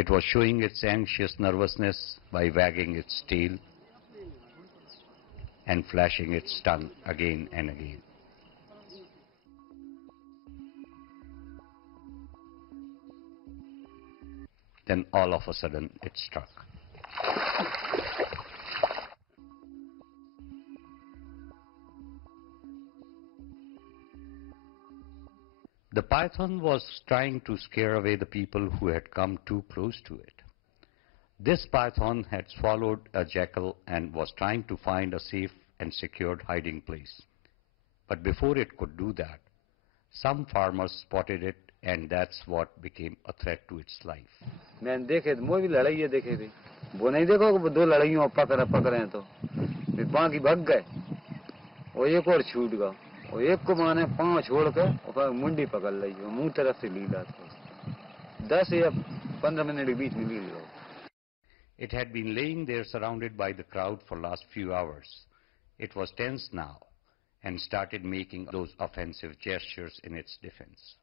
It was showing its anxious nervousness by wagging its tail and flashing its tongue again and again. Then all of a sudden it struck. The python was trying to scare away the people who had come too close to it. This python had swallowed a jackal and was trying to find a safe and secured hiding place. But before it could do that, some farmers spotted it, and that's what became a threat to its life. मैंने देखे तो मोर भी लड़ाई देखे थे वो नहीं देखो कि दो लड़ाइयों पकड़े तो बाकी भाग गए वो एक और छूट गया वो एक को माने पांव छोड़ के और मुंडी पकड़ ली वो मुंह तरफ से लीला था 10 या 15 मिनट के बीच में ली लो. It had been laying there surrounded by the crowd for last few hours. It was tense now and started making those offensive gestures in its defense.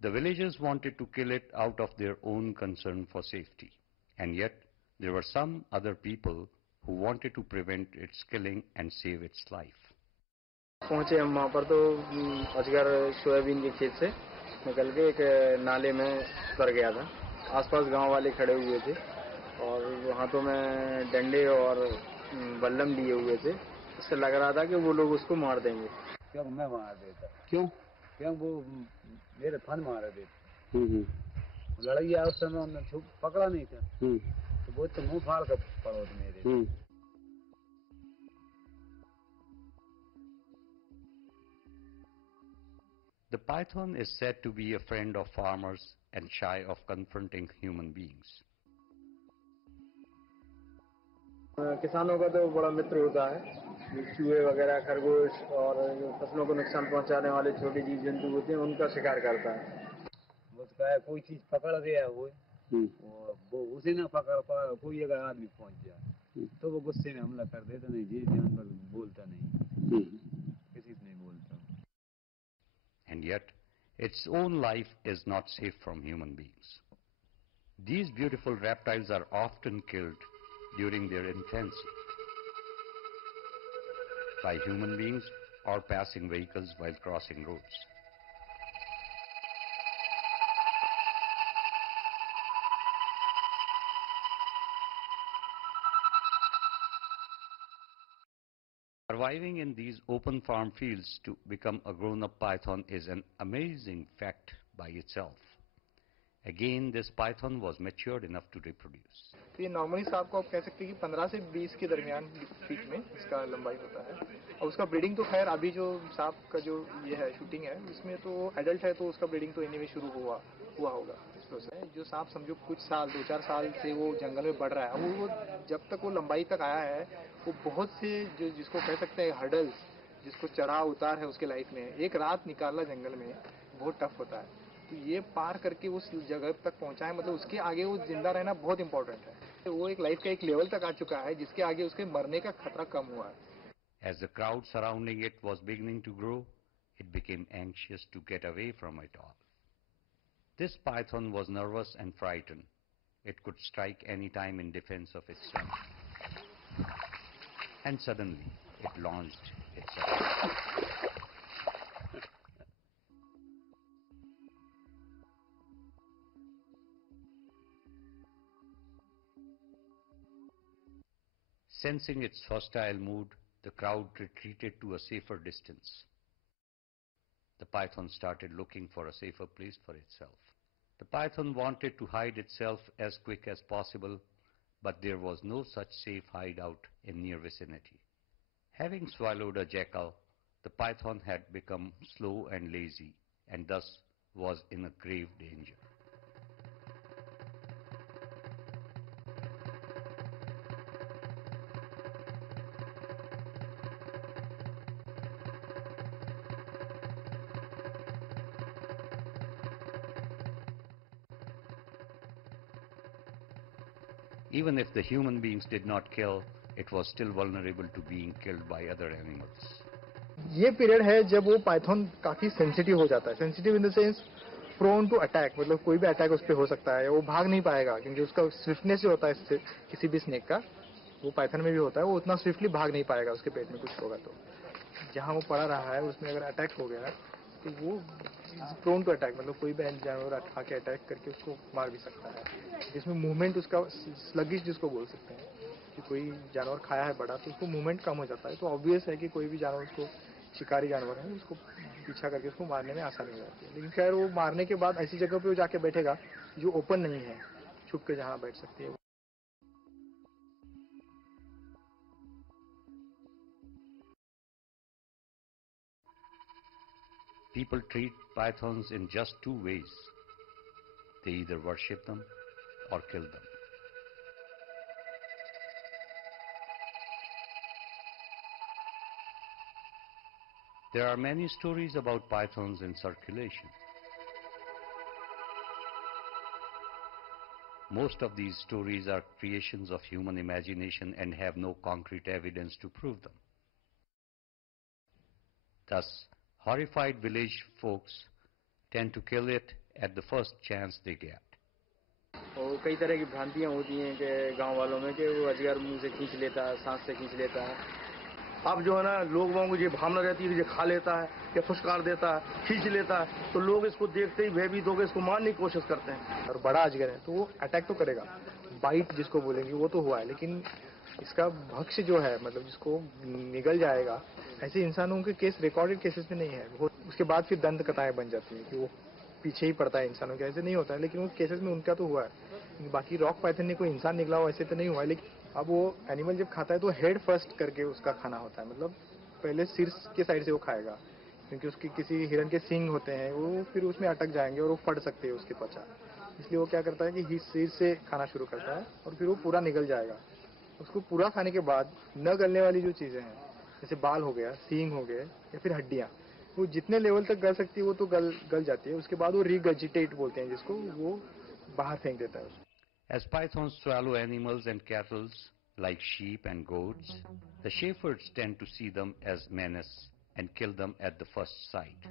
The villagers wanted to kill it out of their own concern for safety, and yet there were some other people who wanted to prevent its killing and save its life. पहुंचे हम वहाँ पर तो अजगर सोयाबीन के खेत से निकल के एक नाले में उतर गया था. आसपास गांव वाले खड़े हुए थे और वहाँ तो मैं डंडे और बल्लम लिए हुए थे. उससे लग रहा था कि वो लोग उसको मार देंगे. क्यों मैं मार देता? क्यों वो मेरे फन मार देते. लड़ाई उस समय उन्होंने पकड़ा नहीं था तो वो तो मुंह फाड़ कर पड़ो मेरे. The python is said to be a friend of farmers and shy of confronting human beings. किसानों का तो बड़ा मित्र होता है. चूहे वगैरह, खरगोश और फसलों को नुकसान पहुंचाने वाले छोटे जीव जंतु होते हैं उनका शिकार करता है. वो तो कहा कोई चीज पकड़ गया वो उसे ना पकड़ पा कोई अगर आदमी पहुंच जाए तो वो गुस्से में हमला कर देता. नहीं जी जानवर बोलता नहीं किसी से नहीं बोलता. And yet, its own life is not safe from human beings. These beautiful reptiles are often killed during their infancy by human beings or passing vehicles while crossing roads. Surviving in these open farm fields to become a grown-up python is an amazing fact by itself. Again, this python was matured enough to reproduce. तो ये नॉर्मली सांप को आप कह सकते हैं कि 15 से 20 के दरमियान फीट में इसका लंबाई होता है. और उसका ब्रीडिंग तो खैर अभी जो सांप का जो ये है शूटिंग है उसमें तो एडल्ट है तो उसका ब्रीडिंग तो एनीवे शुरू हुआ होगा. इस प्रोसेस जो सांप समझो कुछ साल 2-4 साल से वो जंगल में बढ़ रहा है वो जब तक वो लंबाई तक आया है वो बहुत से जो जिसको कह सकते हैं हर्डल्स जिसको चढ़ाव उतार है उसके लाइफ में एक रात निकालना जंगल में बहुत टफ होता है. तो ये पार करके उस जगह तक पहुंचा है मतलब उसके आगे वो जिंदा रहना बहुत इंपॉर्टेंट है. तो वो एक लाइफ का एक लेवल तक आ चुका है जिसके आगे उसके मरने का खतरा कम हुआ है. As the crowd surrounding it was beginning to grow, it became anxious to get away from it all. This python was nervous and frightened. It could strike any time in defense of itself. And suddenly, it launched itself. Sensing its hostile mood, the crowd retreated to a safer distance. The python started looking for a safer place for itself. The python wanted to hide itself as quick as possible, but there was no such safe hideout in near vicinity. Having swallowed a jackal, the python had become slow and lazy, and thus was in a grave danger. Even if the human beings did not kill, it was still vulnerable to being killed by other animals. ये period है जब वो python काफी sensitive हो जाता है. Sensitive in the sense prone to attack, मतलब कोई भी अटैक उस पर हो सकता है, वो भाग नहीं पाएगा क्योंकि उसका स्विफ्टनेस जो होता है किसी भी स्नेक का, वो पाइथन में भी होता है, वो उतना स्विफ्टली भाग नहीं पाएगा, उसके पेट में कुछ होगा तो। जहाँ वो पड़ा रहा है उसमें अगर अटैक हो गया तो वो प्रोन टू अटैक, मतलब कोई भी जानवर आके अटैक करके उसको मार भी सकता है। जिसमें मूवमेंट उसका स्लगिश जिसको बोल सकते हैं, कि कोई जानवर खाया है बड़ा तो उसको मूवमेंट कम हो जाता है, तो ऑब्वियस है कि कोई भी जानवर उसको, शिकारी जानवर है, उसको पीछा करके उसको मारने में आसानी हो जाती है। लेकिन खैर वो मारने के बाद ऐसी जगह पे वो जाके बैठेगा जो ओपन नहीं है, छुप के जहाँ बैठ सकती है। People treat pythons in just two ways. They either worship them or kill them. There are many stories about pythons in circulation. Most of these stories are creations of human imagination and have no concrete evidence to prove them. Thus, horrified village folks tend to kill it at the first chance they get. और कई तरह की भ्रांतियां होती हैं कि गांव वालों में कि वो अजगर मुंह से खींच लेता है, सांस से खींच लेता है। अब जो है ना, लोगों को ये भावना रहती है कि ये खा लेता है या फुसकार देता है, खींच लेता है, तो लोग इसको देखते ही भयभीत होकर इसको मारने की कोशिश करते हैं। और बड़ा अजगर है तो वो अटैक तो करेगा, बाइट जिसको बोलेंगे वो तो हुआ है, लेकिन इसका भक्ष्य जो है, मतलब जिसको निगल जाएगा, ऐसे इंसानों के केस रिकॉर्डेड केसेस में नहीं है। वो उसके बाद फिर दंत कथाएं बन जाती है कि वो पीछे ही पड़ता है इंसानों के, ऐसे नहीं होता है, लेकिन वो केसेस में उनका तो हुआ है। बाकी रॉक पाइथन ने कोई इंसान निकला हो ऐसे तो नहीं हुआ है। लेकिन अब वो एनिमल जब खाता है तो हेड फर्स्ट करके उसका खाना होता है, मतलब पहले सिर के साइड से वो खाएगा, क्योंकि उसकी किसी हिरन के सींग होते हैं, वो फिर उसमें अटक जाएंगे और वो फट सकते हैं उसकी त्वचा। इसलिए वो क्या करता है कि सिर से खाना शुरू करता है और फिर वो पूरा निगल जाएगा। उसको पूरा खाने के बाद न गलने वाली जो चीजें हैं, जैसे बाल हो गया, सींग हो गए या फिर हड्डियां, वो जितने लेवल तक गल सकती है वो तो गल जाती है। उसके बाद वो रिगर्जिटेट बोलते हैं जिसको, वो बाहर फेंक देता है उसको। As pythons swallow animals and cattle like sheep and goats, the shepherds tend to see them as menace and kill them at the first sight.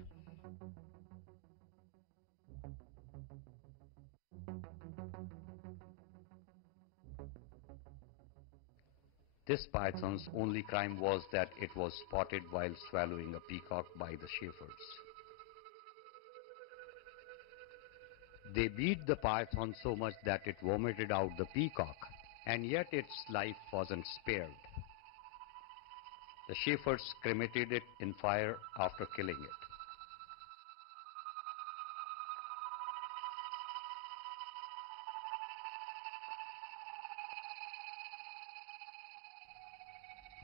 This python's only crime was that it was spotted while swallowing a peacock by the shepherds. They beat the python so much that it vomited out the peacock, and yet its life wasn't spared. The shepherds cremated it in fire after killing it.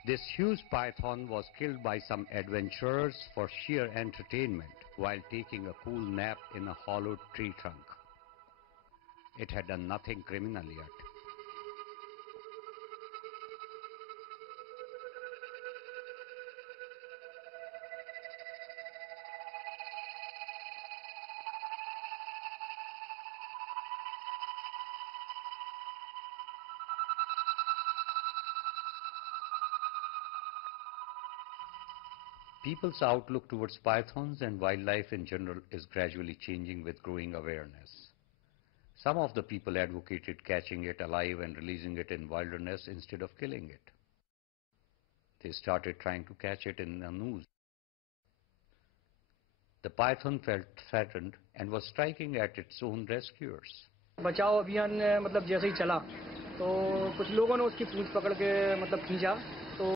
This huge python was killed by some adventurers for sheer entertainment while taking a cool nap in a hollowed tree trunk. It had done nothing criminal yet. People's outlook towards pythons and wildlife in general is gradually changing with growing awareness. Some of the people advocated catching it alive and releasing it in wilderness instead of killing it. They started trying to catch it in a noose. The python felt threatened and was striking at its own rescuers. बचाओ अभियान मतलब जैसे ही चला तो कुछ लोगों ने उसकी पूंछ पकड़ के मतलब खींचा, तो